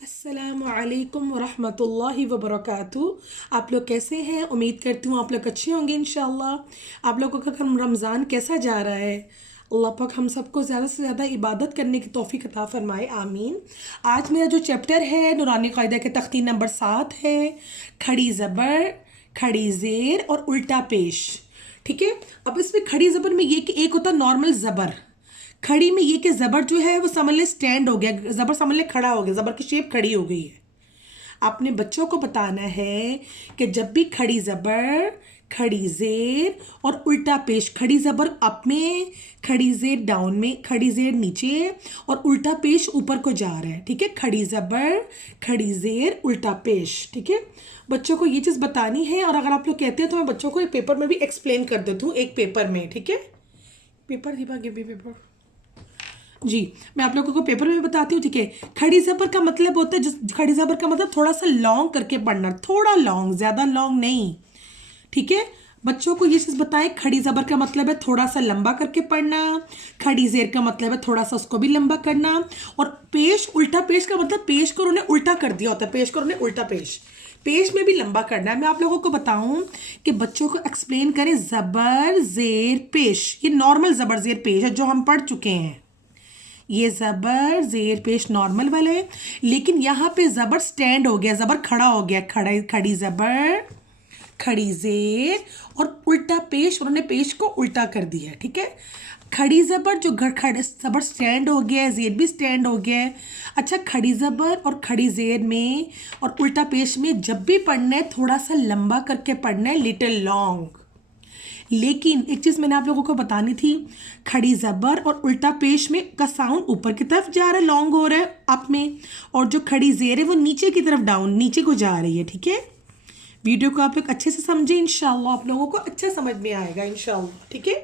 अस्सलामुअलैकुम वरहमतुल्लाहि वबरकातुहू। आप लोग कैसे हैं? उम्मीद करती हूँ आप लोग अच्छे होंगे इंशाअल्लाह। आप लोगों का रमज़ान कैसा जा रहा है? अल्लाह पाक हम सबको ज़्यादा से ज़्यादा इबादत करने की तौफ़ीक अता फ़रमाए, आमीन। आज मेरा जो चैप्टर है नूरानी क़ाइदा के तख्ती नंबर 7 है, खड़ी ज़बर, खड़ी ज़ेर और उल्टा पेश। ठीक है। अब इसमें खड़ी ज़बर में ये कि एक होता है नॉर्मल ज़बर, खड़ी में ये कि ज़बर जो है वो समझ ले स्टैंड हो गया, ज़बर समझ ले खड़ा हो गया, ज़बर की शेप खड़ी हो गई है। अपने बच्चों को बताना है कि जब भी खड़ी ज़बर, खड़ी ज़ेर और उल्टा पेश, खड़ी ज़बर अप में, खड़ी ज़ेर डाउन में, खड़ी ज़ेर नीचे और उल्टा पेश ऊपर को जा रहा है। ठीक है। खड़ी ज़बर, खड़ी ज़ेर, उल्टा पेश। ठीक है। बच्चों को ये चीज़ बतानी है और अगर आप लोग कहते हैं तो मैं बच्चों को एक पेपर में भी एक्सप्लेन कर देती हूँ, एक पेपर में। ठीक है। Paper Deepa give me paper जी, मैं आप लोगों को पेपर में बताती हूँ। ठीक है। खड़ी ज़बर का मतलब होता है, जिस खड़ी ज़बर का मतलब थोड़ा सा लॉन्ग करके पढ़ना, थोड़ा लॉन्ग, ज़्यादा लॉन्ग नहीं। ठीक है। बच्चों को ये चीज़ बताएं, खड़ी ज़बर का मतलब है थोड़ा सा लंबा करके पढ़ना, खड़ी ज़ेर का मतलब है थोड़ा सा उसको भी लंबा करना, और पेश, उल्टा पेश का मतलब पेश को उन्होंने उल्टा कर दिया होता है, पेश को उन्होंने उल्टा पेश, पेश में भी लंबा करना है। मैं आप लोगों को बताऊं कि बच्चों को एक्सप्लेन करें, ज़बर ज़ेर पेश, ये नॉर्मल ज़बर ज़ेर पेश है जो हम पढ़ चुके हैं। ये ज़बर ज़ेर पेश नॉर्मल वाला है, लेकिन यहाँ पे ज़बर स्टैंड हो गया, ज़बर खड़ा हो गया, खड़ी ज़बर, खड़ी ज़ेर और उल्टा पेश, उन्होंने पेश को उल्टा कर दिया। ठीक है। खड़ी ज़बर जो खड़े ज़बर स्टैंड हो गया है, ज़ेर भी स्टैंड हो गया है। अच्छा, खड़ी ज़बर और खड़ी ज़ेर में और उल्टा पेश में जब भी पढ़ना है थोड़ा सा लंबा करके पढ़ना है, लिटिल लॉन्ग। लेकिन एक चीज़ मैंने आप लोगों को बतानी थी, खड़ी ज़बर और उल्टा पेश में का साउंड ऊपर की तरफ जा रहा है, लॉन्ग हो रहा है अप में, और जो खड़ी ज़ेर है वो नीचे की तरफ डाउन, नीचे को जा रही है। ठीक है। वीडियो को आप लोग अच्छे से समझें, इंशाल्लाह आप लोगों को अच्छा समझ में आएगा इंशाल्लाह। ठीक है।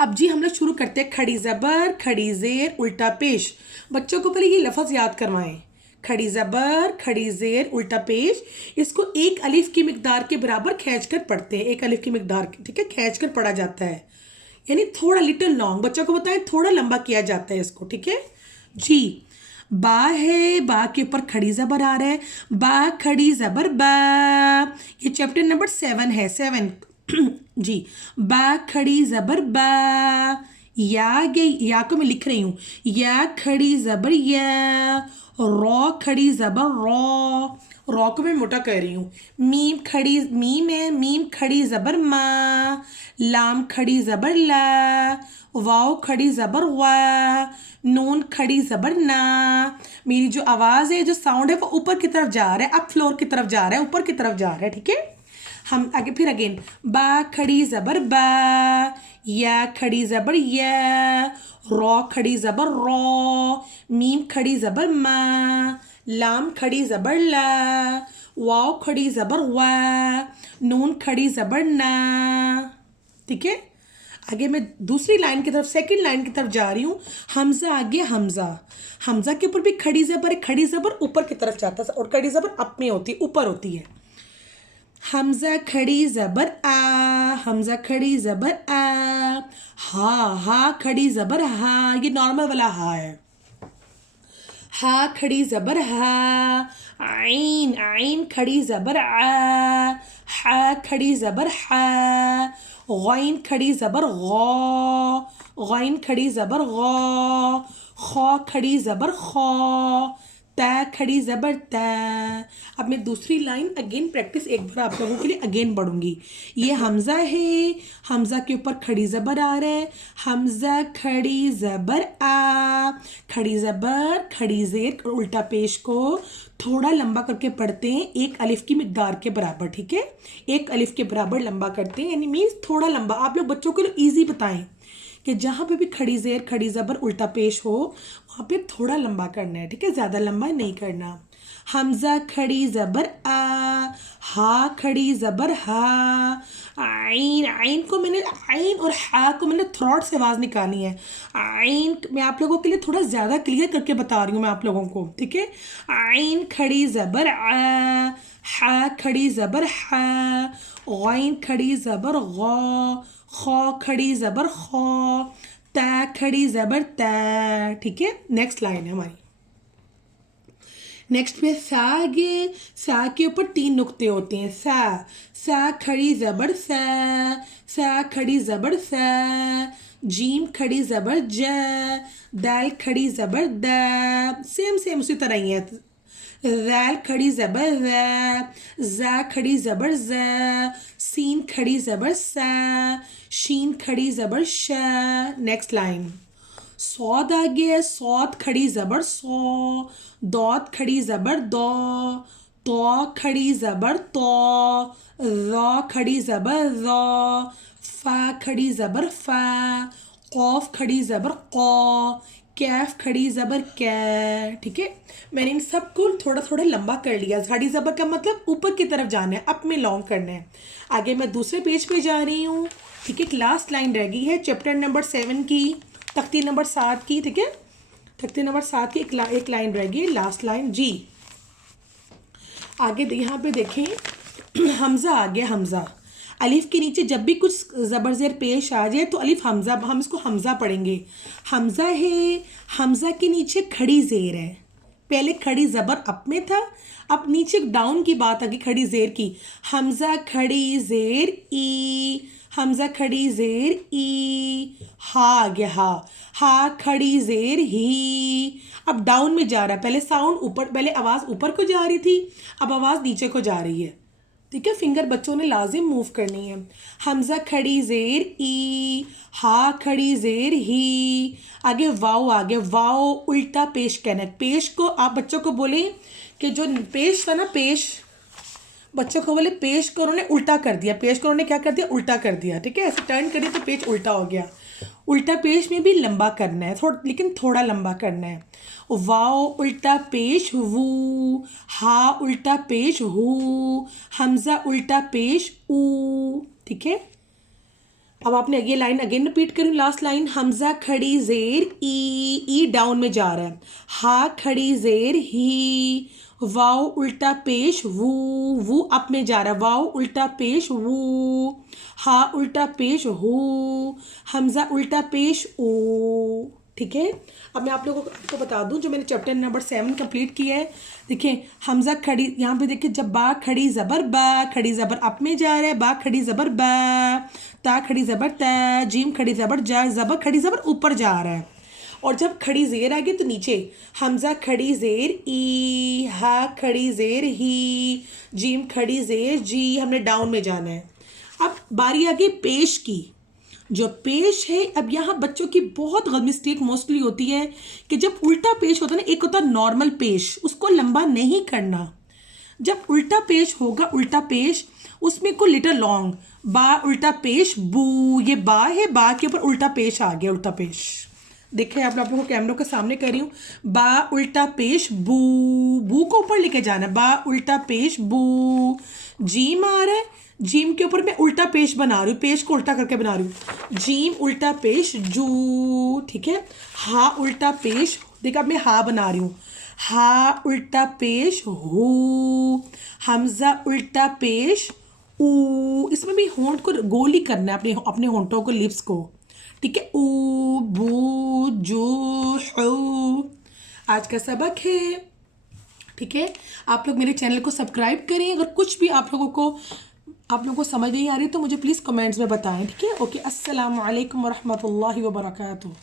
अब जी हम लोग शुरू करते हैं। खड़ी ज़बर, खड़ी ज़ेर, उल्टा पेश। बच्चों को पहले ये लफ्ज़ याद करवाएं, खड़ी ज़बर, खड़ी ज़ेर, उल्टा पेश। इसको एक अलिफ की मिकदार के बराबर खींच कर पढ़ते हैं, एक अलिफ की मिकदार, ठीक है, खींच कर पढ़ा जाता है, यानी थोड़ा लिटिल लॉन्ग। बच्चों को बताएं थोड़ा लंबा किया जाता है इसको। ठीक है जी। बा है, बा के ऊपर खड़ी ज़बर आ रहा है, बा खड़ी ज़बर बा। ये चैप्टर नंबर 7 है, 7 जी। बा खड़ी ज़बर बा। या को मैं लिख रही हूँ, या खड़ी ज़बर या, रॉ खड़ी ज़बर रॉ, रॉ को मैं मोटा कह रही हूँ। मीम खड़ी, मीम है, मीम खड़ी ज़बर मा, लाम खड़ी ज़बर ला, वाव खड़ी ज़बर वा, नून खड़ी ज़बर ना। मेरी जो आवाज़ है, जो साउंड है वो ऊपर की तरफ जा रहा है, अप फ्लोर की तरफ जा रहा है, ऊपर की तरफ जा रहा है। ठीक है। हम आगे फिर अगेन, बा खड़ी ज़बर बा, या खड़ी ज़बर या, रॉ खड़ी ज़बर रॉ, मीम खड़ी ज़बर मा, लाम खड़ी ज़बर ला, वाव खड़ी ज़बर वा, नून खड़ी ज़बर ना। ठीक है। आगे मैं दूसरी लाइन की तरफ, सेकंड लाइन की तरफ जा रही हूँ। हमज़ा आ गया, हमज़ा, हमज़ा के ऊपर भी खड़ी ज़बर है, खड़ी ज़बर ऊपर की तरफ जाता है और खड़ी ज़बर अप में होती है, ऊपर होती है। हमज़ा खड़ी ज़बर आ, हमज़ा खड़ी ज़बर आ। हा खड़ी ज़बर हा, ये नॉर्मल वाला हा है। हा खड़ी ज़बर हा। आइन, आइन खड़ी ज़बर आ, हा खड़ी ज़बर हा। गौइन खड़ी ज़बर गौ, गौइन खड़ी ज़बर गौ। खौ खड़ी ज़बर खौ, ता खड़ी ज़बर ता। अब मैं दूसरी लाइन अगेन प्रैक्टिस एक बार आप लोगों के लिए अगेन पढ़ूंगी। ये हमज़ा है, हमज़ा के ऊपर खड़ी ज़बर आ रहा है, हमज़ा खड़ी ज़बर आ, खड़ी ज़बर, खड़ी ज़ेर, उल्टा पेश को थोड़ा लंबा करके पढ़ते हैं, एक अलिफ की मिकदार के बराबर। ठीक है। एक अलिफ के बराबर लंबा करते हैं, यानी मीन्स थोड़ा लंबा। आप लोग बच्चों को ईजी बताएं कि जहाँ पे भी खड़ी ज़ेर, खड़ी ज़बर, उल्टा पेश हो वहाँ पे थोड़ा लंबा करना है। ठीक है। ज़्यादा लंबा नहीं करना। हमज़ा खड़ी ज़बर आ, हा खड़ी ज़बर हा। आइन, आइन को मैंने, आइन और हा को मैंने थ्रोट से आवाज़ निकाली है। आइन मैं आप लोगों के लिए थोड़ा ज़्यादा क्लियर करके बता रही हूँ मैं आप लोगों को। ठीक है। आइन खड़ी ज़बर आ, हा खड़ी ज़बर हा, गौइन खड़ी ज़बर गौ, खौ खड़ी ज़बर खौ, ता खड़ी ज़बर ता। ठीक है। नेक्स्ट लाइन है हमारी, नेक्स्ट में सा आगे, सा के ऊपर 3 नुक्ते होते हैं। सा खड़ी ज़बर सा खड़ी ज़बर सा, जीम खड़ी ज़बर ज, दाल खड़ी ज़बर द, सेम उसी तरह ही है। ज़ाल खड़ी ज़बर ज़, ज़ा खड़ी ज़बर ज़, सीन खड़ी ज़बर सा, शीन खड़ी ज़बर श। नेक्स्ट लाइन सौद आ गया, सौद खड़ी ज़बर सौ, दौद खड़ी ज़बर दौ, तो खड़ी ज़बर तो, ज़ौ खड़ी ज़बर ज़ौ, फ़ा खड़ी ज़बर फ़ा, क़ौफ़ खड़ी ज़बर क़ौ, कैफ खड़ी ज़बर कै। ठीक है, मैंने इन सब को थोड़ा थोड़ा लंबा कर लिया। खड़ी ज़बर का मतलब ऊपर की तरफ जाना है, अप में लॉन्ग करना है। आगे मैं दूसरे पेज पे जा रही हूँ। ठीक है, लास्ट लाइन रह गई है चैप्टर नंबर 7 की, तख्ती नंबर 7 की। ठीक है, तख्ती नंबर 7 की एक लाइन रह गई, लास्ट लाइन जी। आगे यहाँ पे देखें हमज़ा आ गया। हमज़ा अलिफ के नीचे जब भी कुछ ज़बर ज़ेर पेश आ जाए तो अलिफ हमज़ा, हम इसको हमज़ा पढ़ेंगे। हमज़ा है, हमज़ा के नीचे खड़ी ज़ेर है। पहले खड़ी ज़बर अप में था, अब नीचे डाउन की बात आ गई खड़ी ज़ेर की। हमज़ा खड़ी ज़ेर ई, हमज़ा खड़ी ज़ेर ई, हा आ गया हा खड़ी ज़ेर ही। अब डाउन में जा रहा है, पहले साउंड ऊपर, पहले आवाज़ ऊपर को जा रही थी, अब आवाज़ नीचे को जा रही है। ठीक है, फिंगर बच्चों ने लाजिम मूव करनी है। हमज़ा खड़ी ज़ेर ई, हा खड़ी ज़ेर ही। आगे वाव आ गया, वाव उल्टा पेश कहना है। पेश को आप बच्चों को बोलें कि जो पेश था ना, पेश बच्चों को बोले पेश को उन्होंने उल्टा कर दिया, पेश को उन्होंने क्या कर दिया, उल्टा कर दिया। ठीक है, ऐसे टर्न करिए तो पेज उल्टा हो गया। उल्टा पेश में भी लंबा करना है, लेकिन थोड़ा लंबा करना है। वाओ उल्टा पेश वू, हा उल्टा पेश हू, हमज़ा उल्टा पेश ऊ। ठीक है, अब आपने ये लाइन अगेन रिपीट करूँ, लास्ट लाइन। हमज़ा खड़ी ज़ेर ई डाउन में जा रहा है। हा खड़ी ज़ेर ही, वाओ उल्टा पेश वू अप में जा रहा है। वाओ उल्टा पेश वू, हा उल्टा पेश हू, हमज़ा उल्टा पेश ओ। ठीक है, अब मैं आप लोगों को आपको बता दूं जो मैंने चैप्टर नंबर 7 कंप्लीट किया है। देखिए हमज़ा खड़ी, यहाँ पे देखिए जब बा खड़ी ज़बर बा, खड़ी ज़बर अप में जा रहा है, बा खड़ी ज़बर बा, ता खड़ी ज़बर ता, जीम खड़ी ज़बर जा, ज़बर खड़ी ज़बर ऊपर जा रहा है। और जब खड़ी ज़ेर आ गई तो नीचे हमज़ा खड़ी ज़ेर ई, हा खड़ी ज़ेर ही, जीम खड़ी ज़ेर जी, हमने डाउन में जाना है। अब बारी आ गई पेश की। जो पेश है, अब यहाँ बच्चों की बहुत गलत मिस्टेक मोस्टली होती है कि जब उल्टा पेश होता है ना, एक होता है नॉर्मल पेश, उसको लंबा नहीं करना। जब उल्टा पेश होगा, उल्टा पेश उसमें को लिटिल लॉन्ग, बा उल्टा पेश बू, ये बा है, बा के ऊपर उल्टा पेश आ गया, उल्टा पेश। देखिए आप लोगों को कैमरों के सामने कर रही हूँ, बा उल्टा पेश बू, बू को ऊपर लेके जाना, बा उल्टा पेश बू। जीम आ रहा है, जीम के ऊपर मैं उल्टा पेश बना रही हूँ, पेश को उल्टा करके बना रही हूँ। जीम उल्टा पेश जू। ठीक है, हा उल्टा पेश, देखा मैं हा बना रही हूँ, हा उल्टा पेश हू, हमज़ा उल्टा पेश ऊ। इसमें भी होंठ को गोल ही करना है, अपने होंठों को, लिप्स को। ठीक है, ऊ बू जू हू। आज का सबक है। ठीक है, आप लोग मेरे चैनल को सब्सक्राइब करें। अगर कुछ भी आप लोगों को समझ नहीं आ रही तो मुझे प्लीज़ कमेंट्स में बताएं। ठीक है, ओके, अस्सलाम वालेकुम वरहमतुल्लाहि वबरकातुहू।